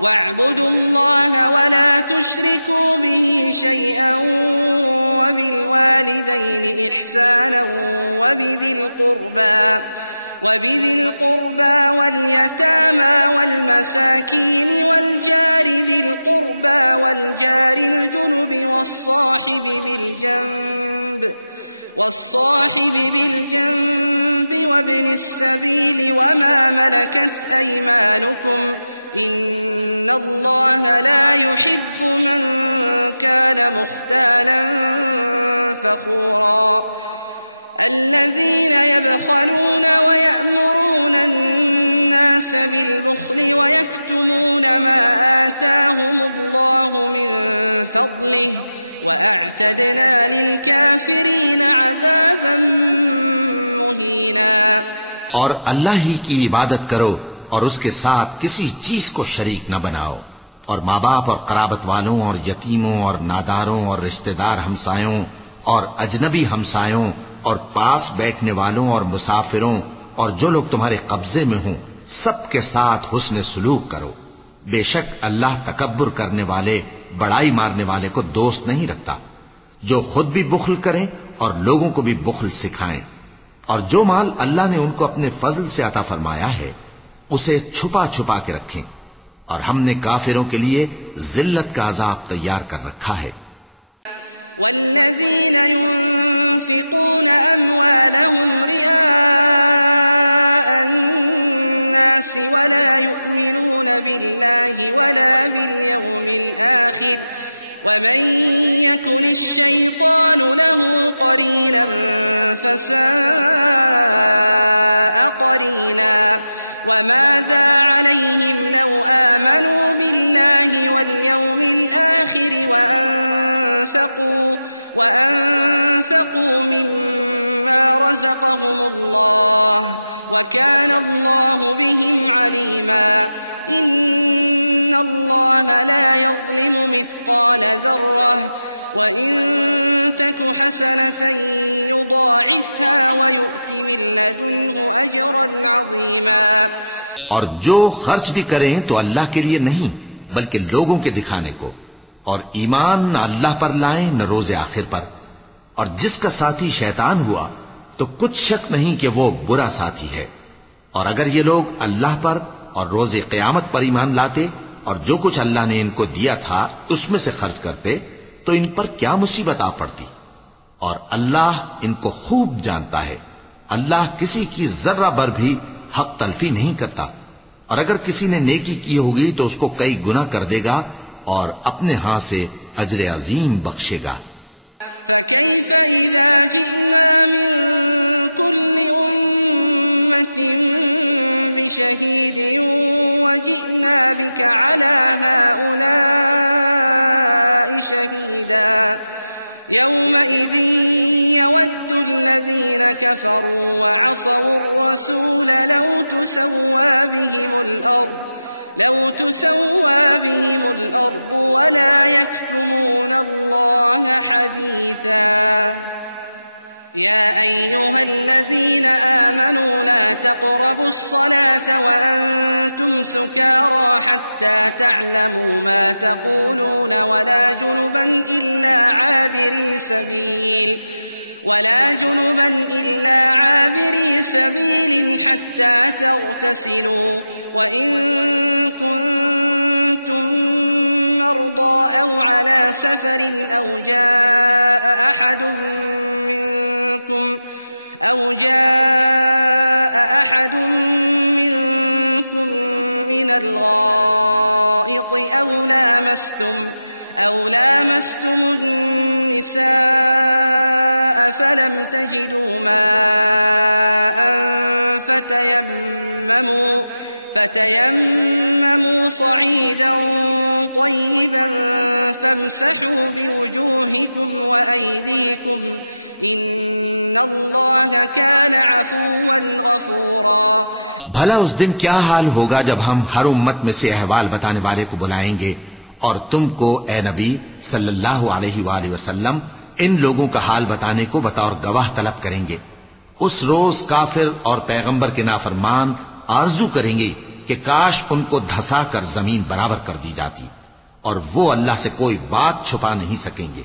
واعبدوا الله ولا تشركوا به شيئا وبالوالدين إحسانا وبذي القربى واليتامى والمساكين والجار ذي القربى والجار الجنب والصاحب بالجنب وابن السبيل وما ملكت أيمانكم إن الله لا يحب من كان مختالا فخورا الذين يبخلون ويأمرون الناس بالبخل ويكتمون ما آتاهم الله من فضله وأعتدنا للكافرين عذابا مهينا۔ اور اللہ ہی کی عبادت کرو اور اس کے ساتھ کسی چیز کو شریک نہ بناؤ، اور ماں باپ اور قرابت والوں اور یتیموں اور ناداروں اور رشتہ دار ہمسایوں اور اجنبی ہمسایوں اور پاس بیٹھنے والوں اور مسافروں اور جو لوگ تمہارے قبضے میں ہوں سب کے ساتھ حسن سلوک کرو۔ بے شک اللہ تکبر کرنے والے، بڑائی مارنے والے کو دوست نہیں رکھتا۔ جو خود بھی بخل کریں اور لوگوں کو بھی بخل سکھائیں، اور جو مال اللہ نے ان کو اپنے فضل سے عطا فرمایا ہے اسے چھپا چھپا کے رکھیں، اور ہم نے کافروں کے لیے ذلت کا عذاب تیار کر رکھا ہے۔ والذين ينفقون أموالهم رئاء الناس ولا يؤمنون بالله ولا باليوم الآخر ومن يكن الشيطان له قرينا فساء قرينا وماذا عليهم لو آمنوا بالله واليوم الآخر وأنفقوا مما رزقهم الله وكان الله بهم عليما إن الله لا يظلم مثقال ذرة وإن تك حسنة يضاعفها ويؤت من لدنه أجرا عظيما۔ اور جو خرچ بھی کریں تو اللہ کے لیے نہیں بلکہ لوگوں کے دکھانے کو، اور ایمان نہ اللہ پر لائیں نہ روز آخر پر، اور جس کا ساتھی شیطان ہوا تو کچھ شک نہیں کہ وہ برا ساتھی ہے۔ اور اگر یہ لوگ اللہ پر اور روز قیامت پر ایمان لاتے اور جو کچھ اللہ نے ان کو دیا تھا اس میں سے خرچ کرتے تو ان پر کیا مصیبت آ پڑتی، اور اللہ ان کو خوب جانتا ہے۔ اللہ کسی کی ذرہ بر بھی حق تلفی نہیں کرتا، اور اگر کسی نے نیکی کی ہوگی تو اس کو کئی گنا کر دے گا اور اپنے ہاں سے اجر عظیم بخشے گا۔ فكيف إذا جئنا من كل أمة بشهيد وجئنا بك على هؤلاء شهيدا يومئذ يود الذين كفروا وعصوا الرسول لو تسوى بهم الأرض ولا يكتمون الله حديثا يا أيها الذين آمنوا لا تقربوا الصلاة وأنتم سكارى حتى تعلموا ما تقولون ولا جنبا إلا عابري سبيل حتى تغتسلوا وإن كنتم مرضى أو على سفر أو جاء أحد منكم من الغائط أو لامستم النساء فلم تجدوا ماء فتيمموا صعيدا طيبا فامسحوا بوجوهكم وأيديكم إن الله كان عفوا غفورا۔ بھلا اس دن کیا حال ہوگا جب ہم ہر امت میں سے احوال بتانے والے کو بلائیں گے اور تم کو اے نبی صلی اللہ علیہ وآلہ وسلم ان لوگوں کا حال بتانے کو بطور گواہ طلب کریں گے۔ اس روز کافر اور پیغمبر کے نافرمان آرزو کریں گے کہ کاش ان کو دھسا کر زمین برابر کر دی جاتی، اور وہ اللہ سے کوئی بات چھپا نہیں سکیں گے۔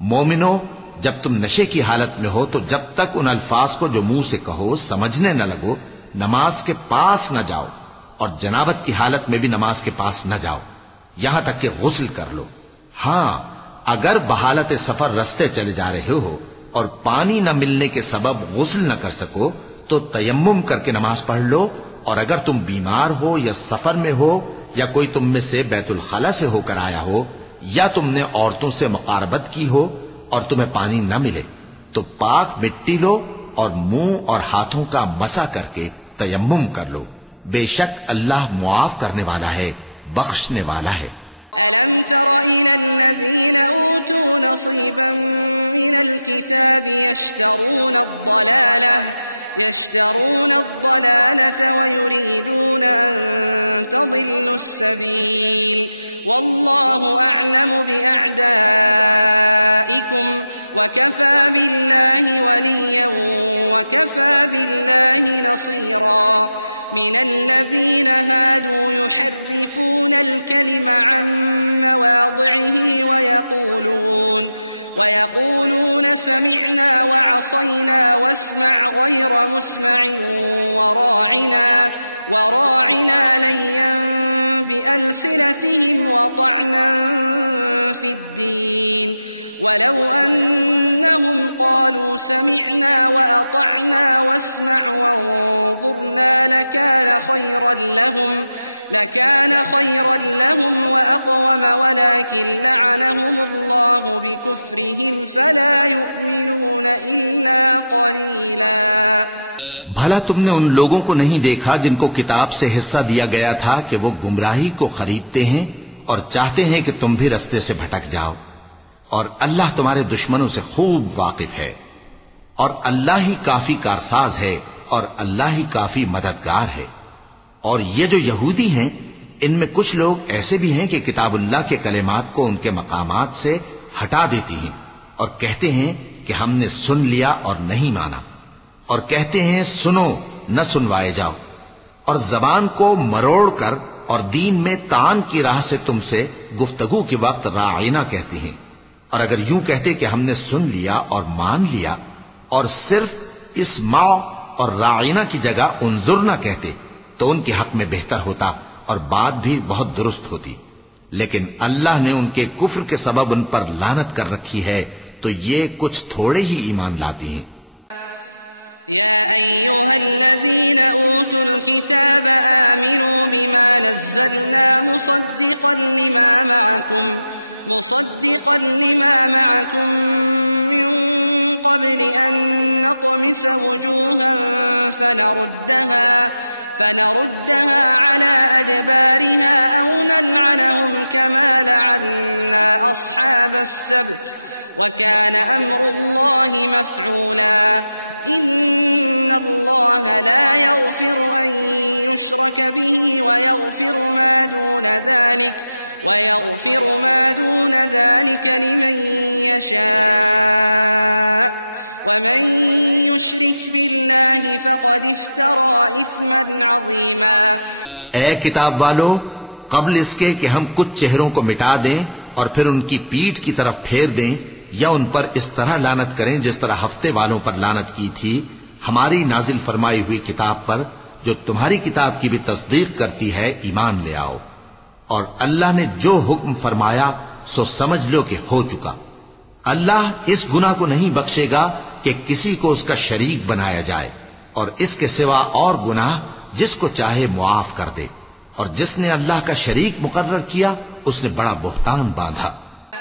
مومنو، جب تم نشے کی حالت میں ہو تو جب تک ان الفاظ کو جو منہ سے کہو سمجھنے نہ لگو نماز کے پاس نہ جاؤ، اور جنابت کی حالت میں بھی نماز کے پاس نہ جاؤ یہاں تک کہ غسل کر لو۔ ہاں، اگر بحالت سفر رستے چلے جا رہے ہو اور پانی نہ ملنے کے سبب غسل نہ کر سکو تو تیمم کر کے نماز پڑھ لو، اور اگر تم بیمار ہو یا سفر میں ہو یا کوئی تم میں سے بیت الخلا سے ہو کر آیا ہو یا تم نے عورتوں سے مقاربت کی ہو اور تمہیں پانی نہ ملے تو پاک مٹی لو اور منہ اور ہاتھوں کا مسح کر کے تیمم کر لو، بے شک اللہ معاف کرنے والا ہے، بخشنے والا ہے۔ ألم تر إلى الذين أوتوا نصيبا من الكتاب يشترون الضلالة ويريدون أن تضلوا السبيل والله أعلم بأعدائكم وكفى بالله وليا وكفى بالله نصيرا من الذين هادوا يحرفون الكلم عن مواضعه ويقولون سمعنا وعصينا واسمع غير مسمع وراعنا ليا بألسنتهم وطعنا في الدين ولو أنهم قالوا سمعنا وأطعنا واسمع وانظرنا لكان خيرا لهم وأقوم ولكن لعنهم الله بكفرهم فلا يؤمنون إلا قليلا۔ بھلا تم نے ان لوگوں کو نہیں دیکھا جن کو کتاب سے حصہ دیا گیا تھا کہ وہ گمراہی کو خریدتے ہیں اور چاہتے ہیں کہ تم بھی رستے سے بھٹک جاؤ، اور اللہ تمہارے دشمنوں سے خوب واقف ہے، اور اللہ ہی کافی کارساز ہے، اور اللہ ہی کافی مددگار ہے۔ اور یہ جو یہودی ہیں ان میں کچھ لوگ ایسے بھی ہیں کہ کتاب اللہ کے کلمات کو ان کے مقامات سے ہٹا دیتی ہیں اور کہتے ہیں کہ ہم نے سن لیا اور نہیں مانا، اور کہتے ہیں سنو نہ سنوائے جاؤ، اور زبان کو مروڑ کر اور دین میں طعن کی راہ سے تم سے گفتگو کے وقت راعینا کہتے ہیں، اور اگر یوں کہتے کہ ہم نے سن لیا اور مان لیا اور صرف اسمع اور راعینا کی جگہ انظرنا کہتے تو ان کے حق میں بہتر ہوتا اور بات بھی بہت درست ہوتی، لیکن اللہ نے ان کے کفر کے سبب ان پر لعنت کر رکھی ہے تو یہ کچھ تھوڑے ہی ایمان لاتے ہیں۔ يا أيها الذين أوتوا الكتاب آمنوا بما نزلنا مصدقا لما معكم من قبل أن نطمس وجوها فنردها على أدبارها أو نلعنهم كما لعنا أصحاب السبت وكان أمر الله مفعولا إن الله لا يغفر أن يشرك به ويغفر ما دون ذلك لمن يشاء ومن يشرك بالله فقد افترى إثما عظيما۔ اے کتاب والو، قبل اس کے کہ ہم کچھ چہروں کو مٹا دیں اور پھر ان کی پیٹھ کی طرف پھیر دیں یا ان پر اس طرح لعنت کریں جس طرح ہفتے والوں پر لعنت کی تھی، ہماری نازل فرمائی ہوئی کتاب پر جو تمہاری کتاب کی بھی تصدیق کرتی ہے ایمان لے آؤ، اور اللہ نے جو حکم فرمایا سو سمجھ لو کہ ہو چکا۔ اللہ اس گناہ کو نہیں بخشے گا کہ کسی کو اس کا شریک بنایا جائے، اور اس کے سوا اور گناہ جس کو چاہے معاف کر دے، اور جس نے اللہ کا شریک مقرر کیا اس نے بڑا بہتان باندھا۔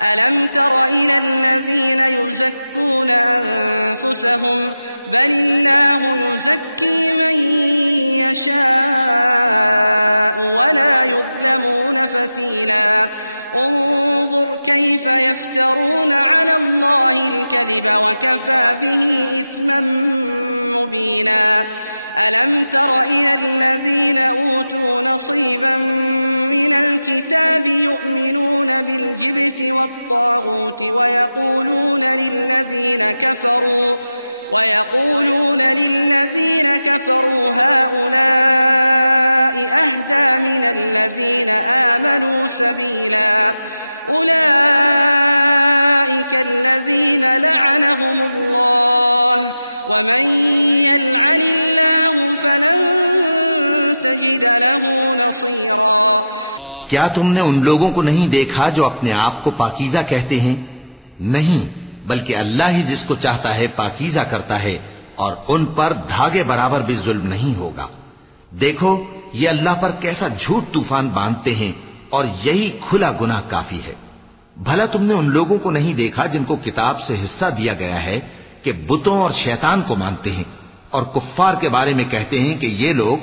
ألم تر إلى الذين يزكون أنفسهم بل الله يزكي من يشاء ولا يظلمون فتيلا انظر كيف يفترون على الله الكذب وكفى به إثما مبينا ألم تر إلى الذين أوتوا نصيبا من الكتاب يؤمنون بالجبت والطاغوت ويقولون للذين كفروا هؤلاء أهدى من الذين آمنوا سبيلا أولئك الذين لعنهم الله ومن يلعن الله فلن تجد له نصيرا. کیا تم نے ان لوگوں کو نہیں دیکھا جو اپنے آپ کو پاکیزہ کہتے ہیں؟ نہیں، بلکہ اللہ ہی جس کو چاہتا ہے پاکیزہ کرتا ہے، اور ان پر دھاگے برابر بھی ظلم نہیں ہوگا. دیکھو یہ اللہ پر کیسا جھوٹ طوفان باندھتے ہیں، اور یہی کھلا گناہ کافی ہے. بھلا تم نے ان لوگوں کو نہیں دیکھا جن کو کتاب سے حصہ دیا گیا ہے کہ بتوں اور شیطان کو مانتے ہیں، اور کفار کے بارے میں کہتے ہیں کہ یہ لوگ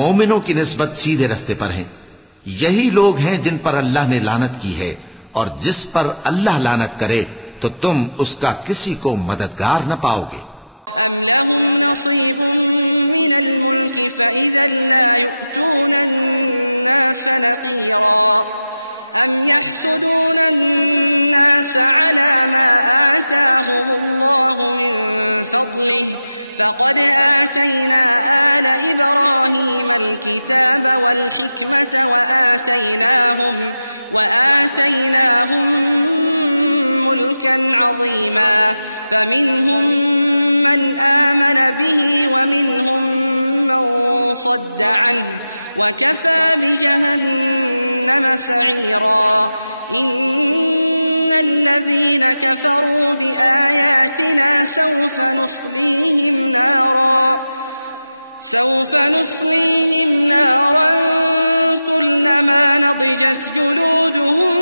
مومنوں کی نسبت سیدھے رستے پر ہیں. یہی لوگ ہیں جن پر اللہ نے لعنت کی ہے، اور جس پر اللہ لعنت کرے تو تم اس کا کسی کو مددگار نہ پاؤ گے. أم لهم نصيب من الملك فإذا لا يؤتون الناس نقيرا أم يحسدون الناس على ما آتاهم الله من فضله فقد آتينا آل إبراهيم الكتاب والحكمة وآتيناهم ملكا عظيما فمنهم من آمن به ومنهم من صد عنه وكفى بجهنم سعيرا. إن الذين كفروا بآياتنا سوف نصليهم نارا كلما نضجت جلودهم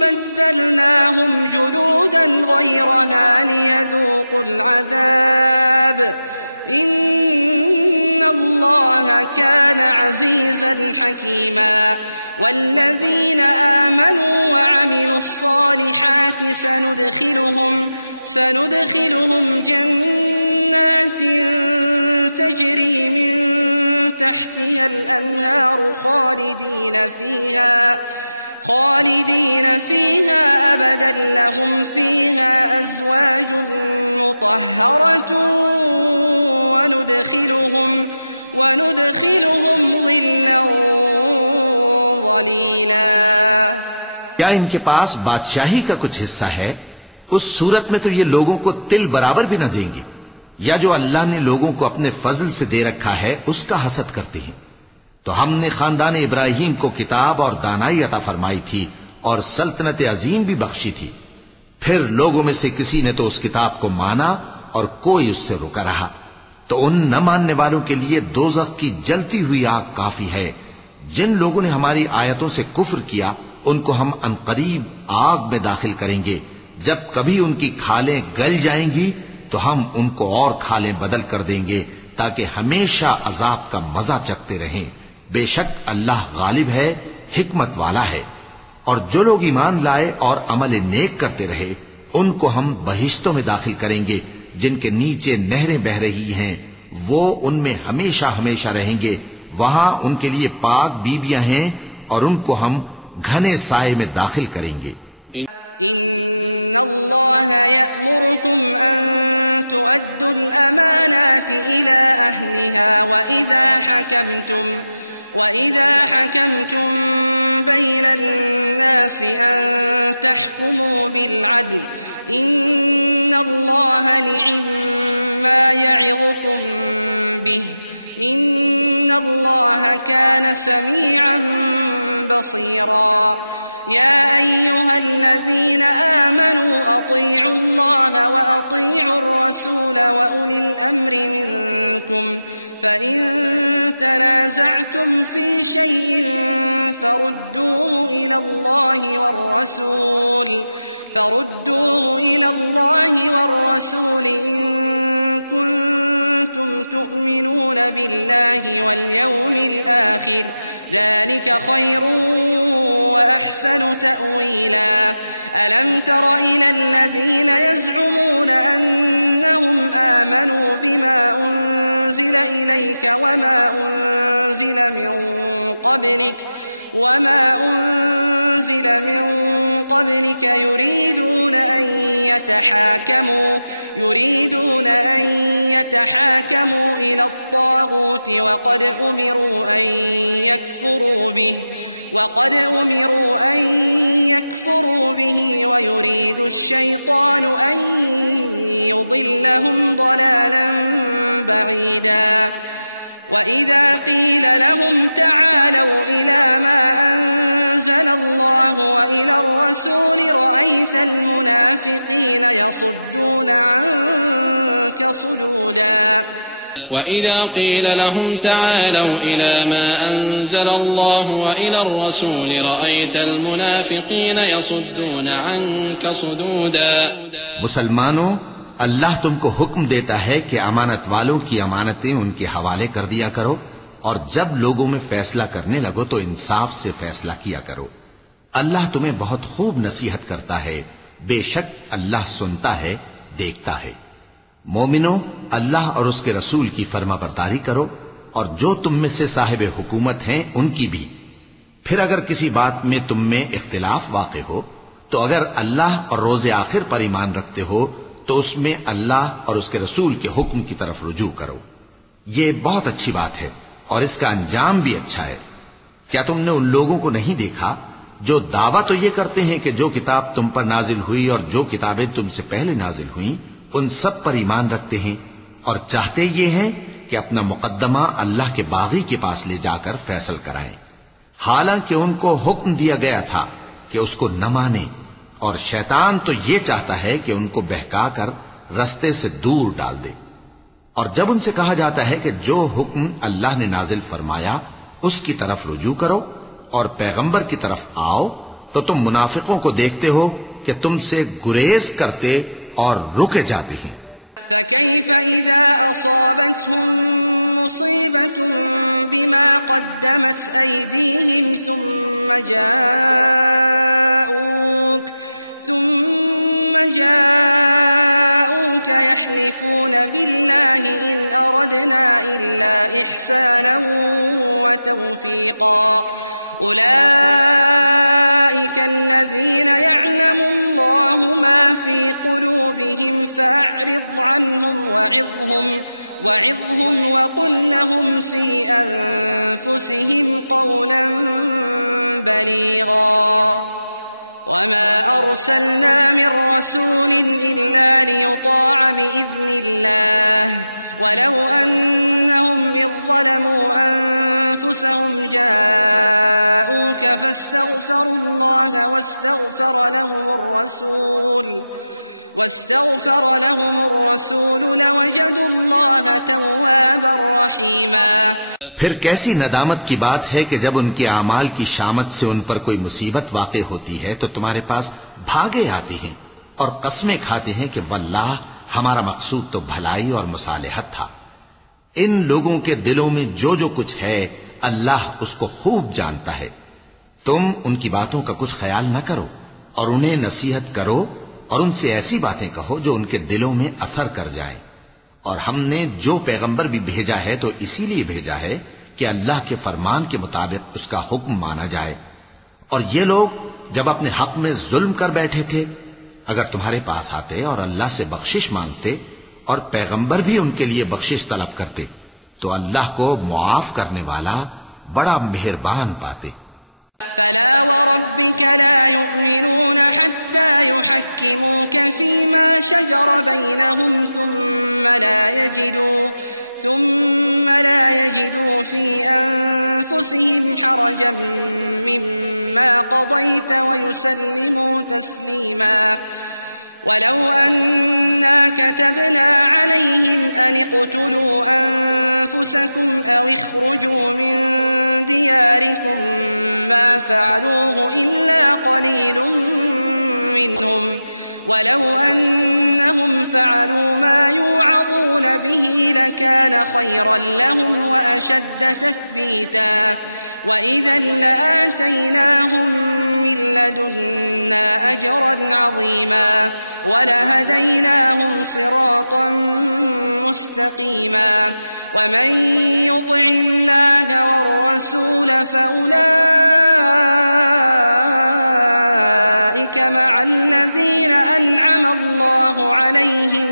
بدلناهم جلودا غيرها ليذوقوا العذاب إن الله كان عزيزا حكيما. والذين آمنوا وعملوا الصالحات سندخلهم جنات تجري من تحتها الأنهار خالدين فيها أبدا لهم فيها أزواج مطهرة وندخلهم ظلا ظليلا. کیا ان کے پاس بادشاہی کا کچھ حصہ ہے؟ اس صورت میں تو یہ لوگوں کو تل برابر بھی نہ دیں گے. یا جو اللہ نے لوگوں کو اپنے فضل سے دے رکھا ہے اس کا حسد کرتے ہیں. تو ہم نے خاندان ابراہیم کو کتاب اور دانائی عطا فرمائی تھی اور سلطنت عظیم بھی بخشی تھی. پھر لوگوں میں سے کسی نے تو اس کتاب کو مانا اور کوئی اس سے رکا رہا. تو ان نہ ماننے والوں کے لیے دوزخ کی جلتی ہوئی آگ کافی ہے. جن لوگوں نے ہماری آیتوں سے کفر کیا ان کو ہم عنقریب آگ میں داخل کریں گے. جب کبھی ان کی کھالیں گل جائیں گی تو ہم ان کو اور کھالیں بدل کر دیں گے تاکہ ہمیشہ عذاب کا مزہ چکھتے رہیں. بے شک اللہ غالب ہے، حکمت والا ہے. اور جو لوگ ایمان لائے اور عمل نیک کرتے رہے ان کو ہم بہشتوں میں داخل کریں گے جن کے نیچے نہریں بہ رہی ہیں. وہ ان میں ہمیشہ ہمیشہ رہیں گے. وہاں ان کے لیے پاک بیویاں ہیں اور ان کو ہم گھنے سائے میں داخل کریں گے. إن الله يأمركم أن تؤدوا الأمانات إلى أهلها وإذا حكمتم بين الناس أن تحكموا بالعدل إن الله نعم ما يعظكم به إن الله كان سميعا بصيرا. يا أيها الذين آمنوا أطيعوا الله وأطيعوا الرسول وأولي الأمر منكم فإن تنازعتم في شيء فردوه إلى الله والرسول إن كنتم تؤمنون بالله واليوم الآخر ذلك خير وأحسن تأويلا. ألم تر إلى الذين يزعمون أنهم آمنوا بما أنزل إليك وما أنزل أرسل من قبلك يريدون أن يتحاكموا إلى الطاغوت وقد أمروا أن يكفروا به ويريد الشيطان أن يضلهم ضلالا بعيدا وإذا قيل لهم تعالوا إلى ما أنزل الله وإلى الرسول رأيت المنافقين يصدون عنك صدودا وإذا قيل لهم تعالوا إلى ما أنزل الله وإلى الرسول رأيت المنافقين يصدون عنك صدودا. مسلمانوں، اللہ تم کو حکم دیتا ہے کہ امانت والوں کی امانتیں ان کے حوالے کر دیا کرو، اور جب لوگوں میں فیصلہ کرنے لگو تو انصاف سے فیصلہ کیا کرو. اللہ تمہیں بہت خوب نصیحت کرتا ہے، بے شک اللہ سنتا ہے، دیکھتا ہے. مومنو، اللہ اور اس کے رسول کی فرما برداری کرو، اور جو تم میں سے صاحب حکومت ہیں ان کی بھی. پھر اگر کسی بات میں تم میں اختلاف واقع ہو تو اگر اللہ اور روز آخر پر ایمان رکھتے ہو تو اس میں اللہ اور اس کے رسول کے حکم کی طرف رجوع کرو. یہ بہت اچھی بات ہے اور اس کا انجام بھی اچھا ہے. کیا تم نے ان لوگوں کو نہیں دیکھا جو دعویٰ تو یہ کرتے ہیں کہ جو کتاب تم پر نازل ہوئی اور جو کتابیں تم سے پہلے نازل ہوئیں ان سب پر ایمان رکھتے ہیں، اور چاہتے یہ ہیں کہ اپنا مقدمہ اللہ کے باغی کے پاس لے جا کر فیصل کرائیں، حالانکہ ان کو حکم دیا گیا تھا کہ اس کو نہ مانیں، اور شیطان تو یہ چاہتا ہے کہ ان کو بہکا کر رستے سے دور ڈال دے. اور جب ان سے کہا جاتا ہے کہ جو حکم اللہ نے نازل فرمایا اس کی طرف رجوع کرو اور پیغمبر کی طرف آؤ، تو تم منافقوں کو دیکھتے ہو کہ تم سے گریز کرتے اور رکے جاتے ہیں. فكيف إذا أصابتهم مصيبة بما قدمت أيديهم ثم جاءوك يحلفون بالله إن أردنا إلا إحسانا وتوفيقا أولئك الذين يعلم الله ما في قلوبهم فأعرض عنهم وعظهم وقل لهم في أنفسهم قولا بليغا. وما أرسلنا من رسول إلا ليطاع بإذن الله ولو أنهم إذ ظلموا أنفسهم جاءوك فاستغفروا الله واستغفر لهم الرسول لوجدوا الله توابا رحيما. پھر کیسی ندامت کی بات ہے کہ جب ان کے اعمال کی شامت سے ان پر کوئی مصیبت واقع ہوتی ہے تو تمہارے پاس بھاگے آتے ہیں اور قسمیں کھاتے ہیں کہ واللہ ہمارا مقصود تو بھلائی اور مصالحت تھا. ان لوگوں کے دلوں میں جو جو کچھ ہے اللہ اس کو خوب جانتا ہے. تم ان کی باتوں کا کچھ خیال نہ کرو اور انہیں نصیحت کرو اور ان سے ایسی باتیں کہو جو ان کے دلوں میں اثر کر جائیں. اور ہم نے جو پیغمبر بھی بھیجا ہے تو اسی لیے بھیجا ہے کہ اللہ کے فرمان کے مطابق اس کا حکم مانا جائے. اور یہ لوگ جب اپنے حق میں ظلم کر بیٹھے تھے اگر تمہارے پاس آتے اور اللہ سے بخشش مانگتے اور پیغمبر بھی ان کے لیے بخشش طلب کرتے تو اللہ کو معاف کرنے والا بڑا مہربان پاتے. فلا وربك لا يؤمنون حتى يحكموك فيما شجر بينهم ثم لا يجدوا في أنفسهم حرجا مما قضيت ويسلموا تسليما. ولو أنا كتبنا عليهم أن اقتلوا أنفسكم أو اخرجوا من دياركم ما فعلوه إلا قليل منهم ولو أنهم فعلوا ما يوعظون به لكان خيرا لهم وأشد تثبيتا. وإذا لآتيناهم من لدنا أجرا عظيما ولهديناهم صراطا مستقيما. ومن يطع الله والرسول فأولئك أولئك مع الذين أنعم الله عليهم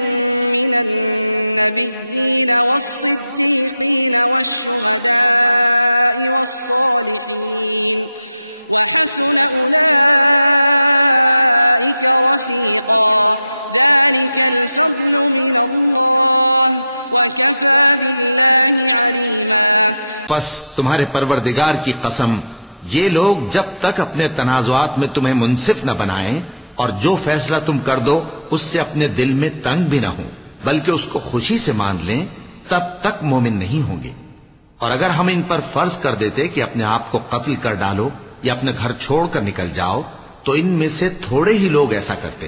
من النبيين والصديقين والشهداء والصالحين وحسن أولئك رفيقا ذلك الفضل من الله وكفى بالله عليما. پس تمہارے پروردگار کی قسم، یہ لوگ جب تک اپنے تنازعات میں تمہیں منصف نہ بنائیں اور جو فیصلہ تم کر دو اس سے اپنے دل میں تنگ بھی نہ ہوں بلکہ اس کو خوشی سے مان لیں، تب تک مومن نہیں ہوں گے. اور اگر ہم ان پر فرض کر دیتے کہ اپنے آپ کو قتل کر ڈالو یا اپنے گھر چھوڑ کر نکل جاؤ تو ان میں سے تھوڑے ہی لوگ ایسا کرتے.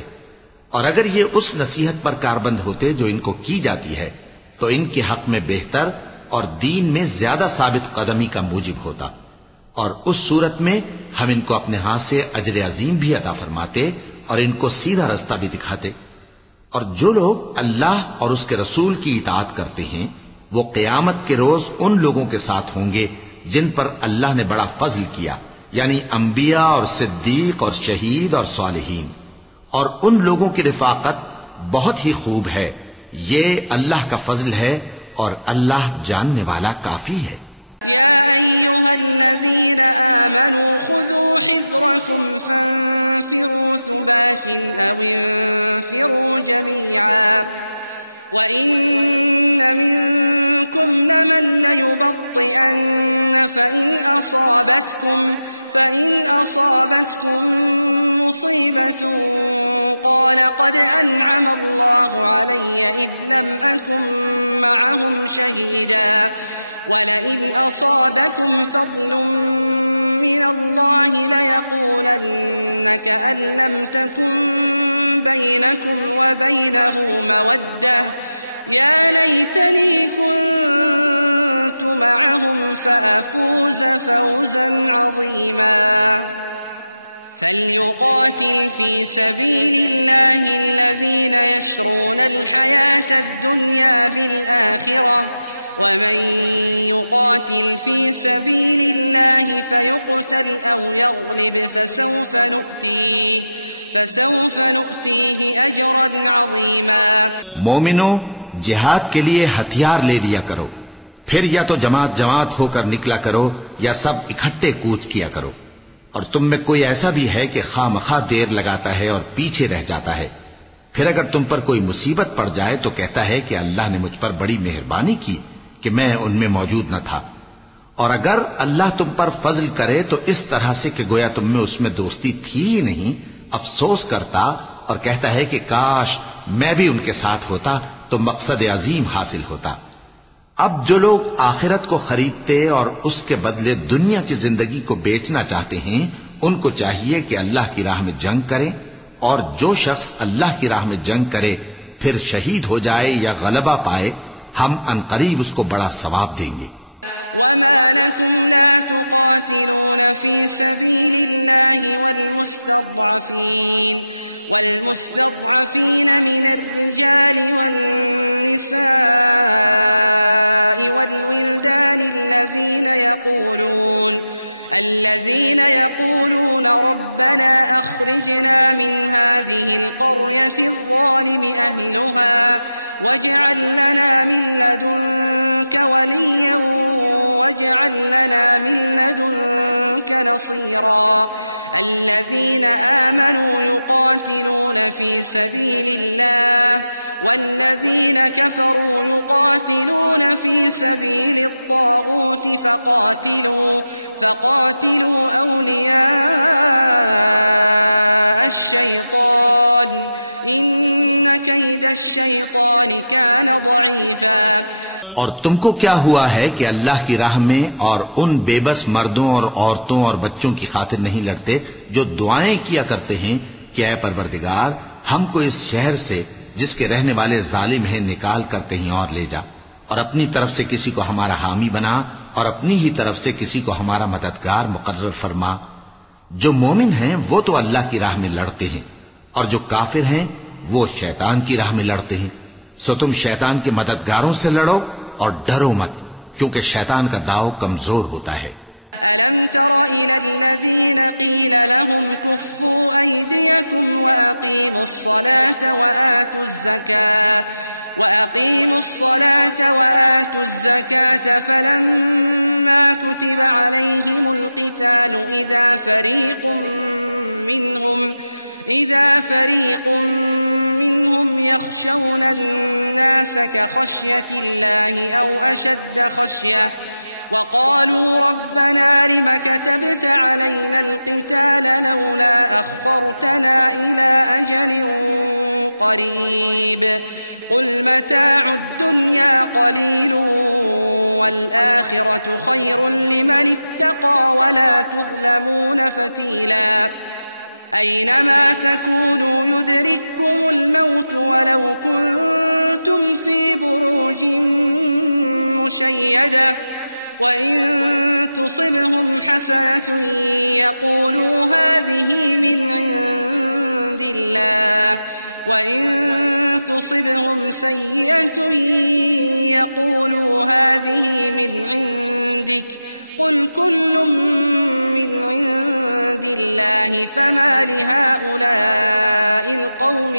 اور اگر یہ اس نصیحت پر کاربند ہوتے جو ان کو کی جاتی ہے تو ان کے حق میں بہتر اور دین میں زیادہ ثابت قدمی کا موجب ہوتا، اور اس صورت میں ہم ان کو اپنے ہاتھ سے اجر عظیم بھی عطا فرماتے اور ان کو سیدھا رستہ بھی دکھاتے. اور جو لوگ اللہ اور اس کے رسول کی اطاعت کرتے ہیں وہ قیامت کے روز ان لوگوں کے ساتھ ہوں گے جن پر اللہ نے بڑا فضل کیا، یعنی انبیاء اور صدیق اور شہید اور صالحین. اور ان لوگوں کی رفاقت بہت ہی خوب ہے. یہ اللہ کا فضل ہے اور اللہ جاننے والا کافی ہے. يا أيها الذين آمنوا خذوا حذركم فانفروا ثبات أو انفروا جميعا وإن منكم لمن ليبطئن فإن أصابتكم مصيبة قال قد أنعم الله علي إذ لم أكن معهم شهيدا ولئن أصابكم فضل من الله ليقولن كأن لم تكن بينكم وبينه مودة يا ليتني كنت معهم فأفوز فوزا عظيما. فليقاتل في سبيل الله الذين يشرون الحياة الدنيا بالآخرة ومن يقاتل في سبيل الله فيقتل أو يغلب فسوف نؤتيه أجرا عظيما. مومنو، جہاد کے لیے ہتھیار لے لیا کرو، پھر یا تو جماعت جماعت ہو کر نکلا کرو یا سب اکٹھے کوچ کیا کرو. اور تم میں کوئی ایسا بھی ہے کہ خواہ مخواہ دیر لگاتا ہے اور پیچھے رہ جاتا ہے، پھر اگر تم پر کوئی مصیبت پڑ جائے تو کہتا ہے کہ اللہ نے مجھ پر بڑی مہربانی کی کہ میں ان میں موجود نہ تھا. اور اگر اللہ تم پر فضل کرے تو اس طرح سے کہ گویا تم میں اس میں دوستی تھی ہی نہیں، افسوس کرتا اور کہتا ہے کہ کاش میں بھی ان کے ساتھ ہوتا تو مقصد عظیم حاصل ہوتا. اب جو لوگ آخرت کو خریدتے اور اس کے بدلے دنیا کی زندگی کو بیچنا چاہتے ہیں ان کو چاہیے کہ اللہ کی راہ میں جنگ کریں، اور جو شخص اللہ کی راہ میں جنگ کرے پھر شہید ہو جائے یا غلبہ پائے ہم عنقریب اس کو بڑا ثواب دیں گے. وما لكم لا تقاتلون في سبيل الله والمستضعفين من الرجال والنساء والولدان الذين يقولون ربنا أخرجنا من هذه القرية الظالم أهلها واجعل لنا من لدنك وليا واجعل لنا من لدنك نصيرا. الذين آمنوا يقاتلون في سبيل الله والذين كفروا يقاتلون في سبيل الطاغوت فقاتلوا أولياء الشيطان إن كيد الشيطان كان ضعيفا. اور تم کو کیا ہوا ہے کہ اللہ کی راہ میں اور ان بے بس مردوں اور عورتوں اور بچوں کی خاطر نہیں لڑتے جو دعائیں کیا کرتے ہیں کہ اے پروردگار ہم کو اس شہر سے جس کے رہنے والے ظالم ہیں نکال کر کہیں اور لے جا، اور اپنی طرف سے کسی کو ہمارا حامی بنا اور اپنی ہی طرف سے کسی کو ہمارا مددگار مقرر فرما. جو مومن ہیں وہ تو اللہ کی راہ میں لڑتے ہیں اور جو کافر ہیں وہ شیطان کی راہ میں لڑتے ہیں. سو تم شیطان کے مددگاروں سے لڑو اور ڈرو مت، کیونکہ شیطان کا داؤ کمزور ہوتا ہے. ألم تر إلى الذين قيل لهم كفوا أيديكم وأقيموا الصلاة وآتوا الزكاة فلما كتب عليهم القتال إذا فريق منهم يخشون الناس كخشية الله أو أشد خشية وقالوا ربنا لم كتبت علينا القتال لولا أخرتنا إلى أجل قريب قل متاع الدنيا قليل والآخرة خير لمن اتقى ولا تظلمون فتيلا أينما تكونوا يدرككم الموت ولو كنتم في بروج مشيدة وإن تصبهم حسنة يقولوا هذه من عند الله وإن تصبهم سيئة يقولوا هذه من عندك قل كل من عند الله فما لهؤلاء القوم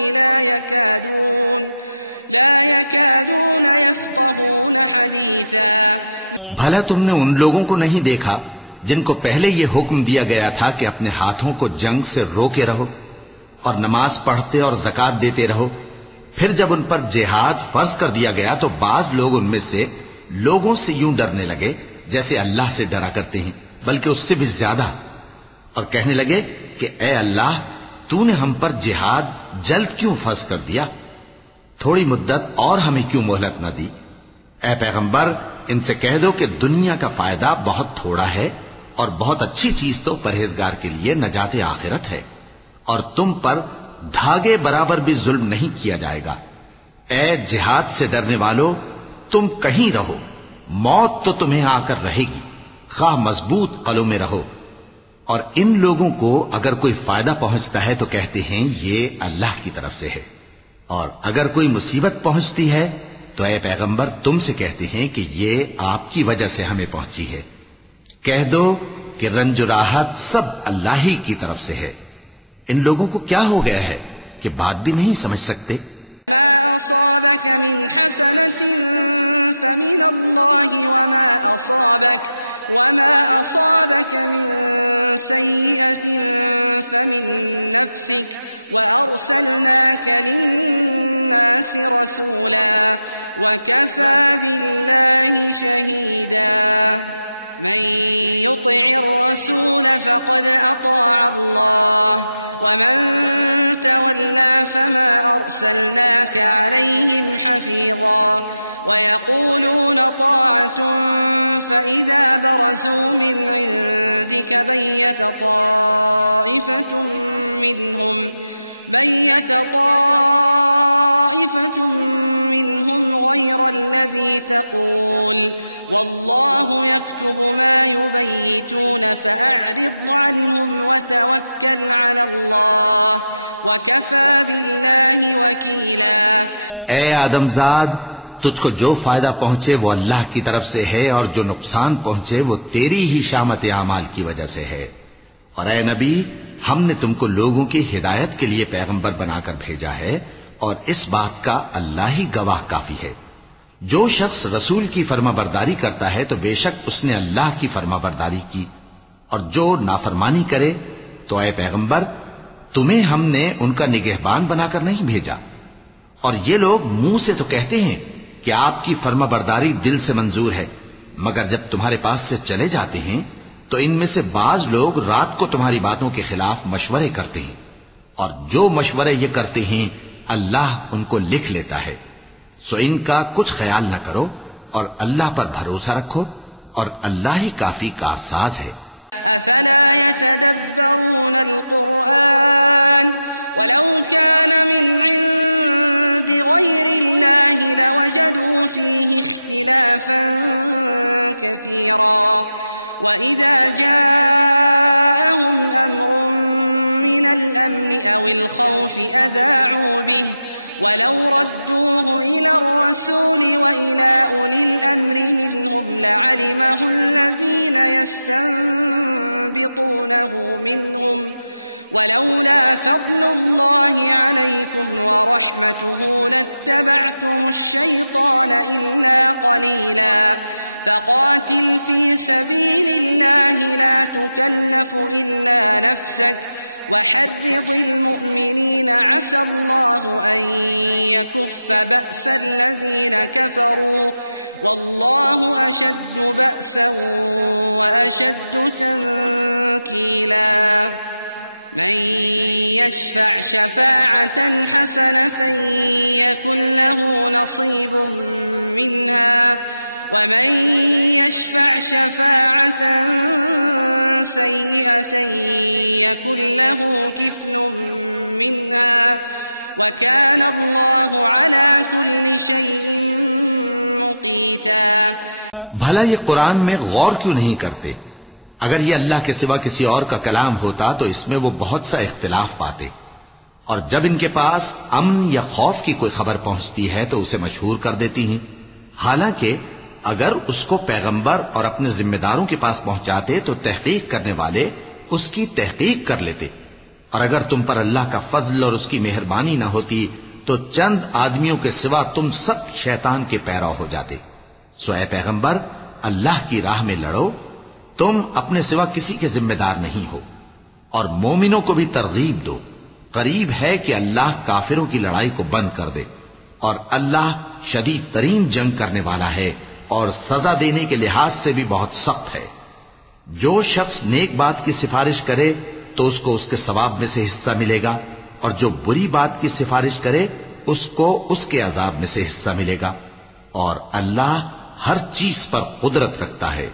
لا يكادون يفقهون حديثا بھلا تم نے ان لوگوں کو نہیں دیکھا جن کو پہلے یہ حکم دیا گیا تھا کہ اپنے ہاتھوں کو جنگ سے روکے رہو اور نماز پڑھتے اور زکات دیتے رہو، پھر جب ان پر جہاد فرض کر دیا گیا تو بعض لوگ ان میں سے لوگوں سے یوں ڈرنے لگے جیسے اللہ سے ڈرا کرتے ہیں، بلکہ اس سے بھی زیادہ، اور کہنے لگے کہ اے اللہ تو نے ہم پر جہاد جلد کیوں فرض کر دیا، تھوڑی مدت اور ہمیں کیوں مہلت نہ دی؟ اے پیغمبر ان سے کہہ دو کہ دنیا کا فائدہ بہت تھوڑا ہے اور بہت اچھی چیز تو پرہیزگار کے لیے نجات آخرت ہے، اور تم پر دھاگے برابر بھی ظلم نہیں کیا جائے گا۔ اے جہاد سے ڈرنے والو تم کہیں رہو، موت تو تمہیں آ کر رہے گی، خواہ مضبوط قلعوں میں رہو۔ اور ان لوگوں کو اگر کوئی فائدہ پہنچتا ہے تو کہتے ہیں یہ اللہ کی طرف سے ہے، اور اگر کوئی مصیبت پہنچتی ہے تو اے پیغمبر تم سے کہتے ہیں کہ یہ آپ کی وجہ سے ہمیں پہنچی ہے۔ کہہ دو کہ رنج و راحت سب اللہ ہی کی طرف سے ہے۔ ان لوگوں کو کیا ہو گیا ہے کہ بات بھی نہیں سمجھ سکتے؟ ما أصابك من حسنة فمن الله وما أصابك من سيئة فمن نفسك وأرسلناك للناس رسولا وكفى بالله شهيدا من يطع الرسول فقد أطاع الله ومن تولى فما أرسلناك عليهم حفيظا ويقولون طاعة فإذا برزوا من عندك بيت طائفة منهم غير الذي تقول والله يكتب ما يبيتون فأعرض عنهم وتوكل على الله وكفى بالله وكيلا۔ اے آدم زاد تجھ کو جو فائدہ پہنچے وہ اللہ کی طرف سے ہے، اور جو نقصان پہنچے وہ تیری ہی شامت اعمال کی وجہ سے ہے۔ اور اے نبی ہم نے تم کو لوگوں کی ہدایت کے لیے پیغمبر بنا کر بھیجا ہے، اور اس بات کا اللہ ہی گواہ کافی ہے۔ جو شخص رسول کی فرما برداری کرتا ہے تو بے شک اس نے اللہ کی فرما برداری کی، اور جو نافرمانی کرے تو اے پیغمبر تمہیں ہم نے ان کا نگہبان بنا کر نہیں بھیجا۔ اور یہ لوگ منہ سے تو کہتے ہیں کہ آپ کی فرما برداری دل سے منظور ہے، مگر جب تمہارے پاس سے چلے جاتے ہیں تو ان میں سے بعض لوگ رات کو تمہاری باتوں کے خلاف مشورے کرتے ہیں، اور جو مشورے یہ کرتے ہیں اللہ ان کو لکھ لیتا ہے۔ سو ان کا کچھ خیال نہ کرو اور اللہ پر بھروسہ رکھو، اور اللہ ہی کافی کارساز ہے۔ افلا يتدبرون القرآن ولو كان من عند غير الله لوجدوا فيه اختلافا كثيرا وإذا جاءهم أمر من الأمن أو الخوف أذاعوا به ولو ردوه إلى الرسول وإلى أولي الأمر منهم لعلمه الذين يستنبطونه منهم ولولا فضل الله عليكم ورحمته لاتبعتم الشيطان إلا قليلا فقاتل في سبيل الله لا تكلف إلا نفسك وحرض المؤمنين عسى الله أن يكف بأس الذين كفروا والله أشد بأسا وأشد تنكيلا من يشفع شفاعة حسنة يكن له نصيب منها ومن يشفع شفاعة سيئة يكن له كفل منها وكان الله على كل شيء مقيتا. بھلا یہ قرآن میں غور کیوں نہیں کرتے؟ اگر یہ اللہ کے سوا کسی اور کا کلام ہوتا تو اس میں وہ بہت سا اختلاف پاتے، اور جب ان کے پاس امن یا خوف کی کوئی خبر پہنچتی ہے تو اسے مشہور کر دیتی ہیں، حالانکہ اگر اس کو پیغمبر اور اپنے ذمہ داروں کے پاس پہنچاتے تو تحقیق کرنے والے اس کی تحقیق کر لیتے، اور اگر تم پر اللہ کا فضل اور اس کی مہربانی نہ ہوتی تو چند آدمیوں کے سوا تم سب شیطان کے پیرو ہو جاتے. سو اے پیغمبر، اللہ کی راہ میں لڑو، تم اپنے سوا کسی کے ذمہ دار نہیں ہو، اور مومنوں کو بھی ترغیب دو. قریب ہے کہ اللہ کافروں کی لڑائی کو بند کر دے، اور اللہ شدید ترین جنگ کرنے والا ہے اور سزا دینے کے لحاظ سے بھی بہت سخت ہے. جو شخص نیک بات کی سفارش کرے تو اس کو اس کے ثواب میں سے حصہ ملے گا، اور جو بری بات کی سفارش کرے اس کو اس کے عذاب میں سے حصہ ملے گا، اور اللہ ہر چیز پر قدرت رکھتا ہے.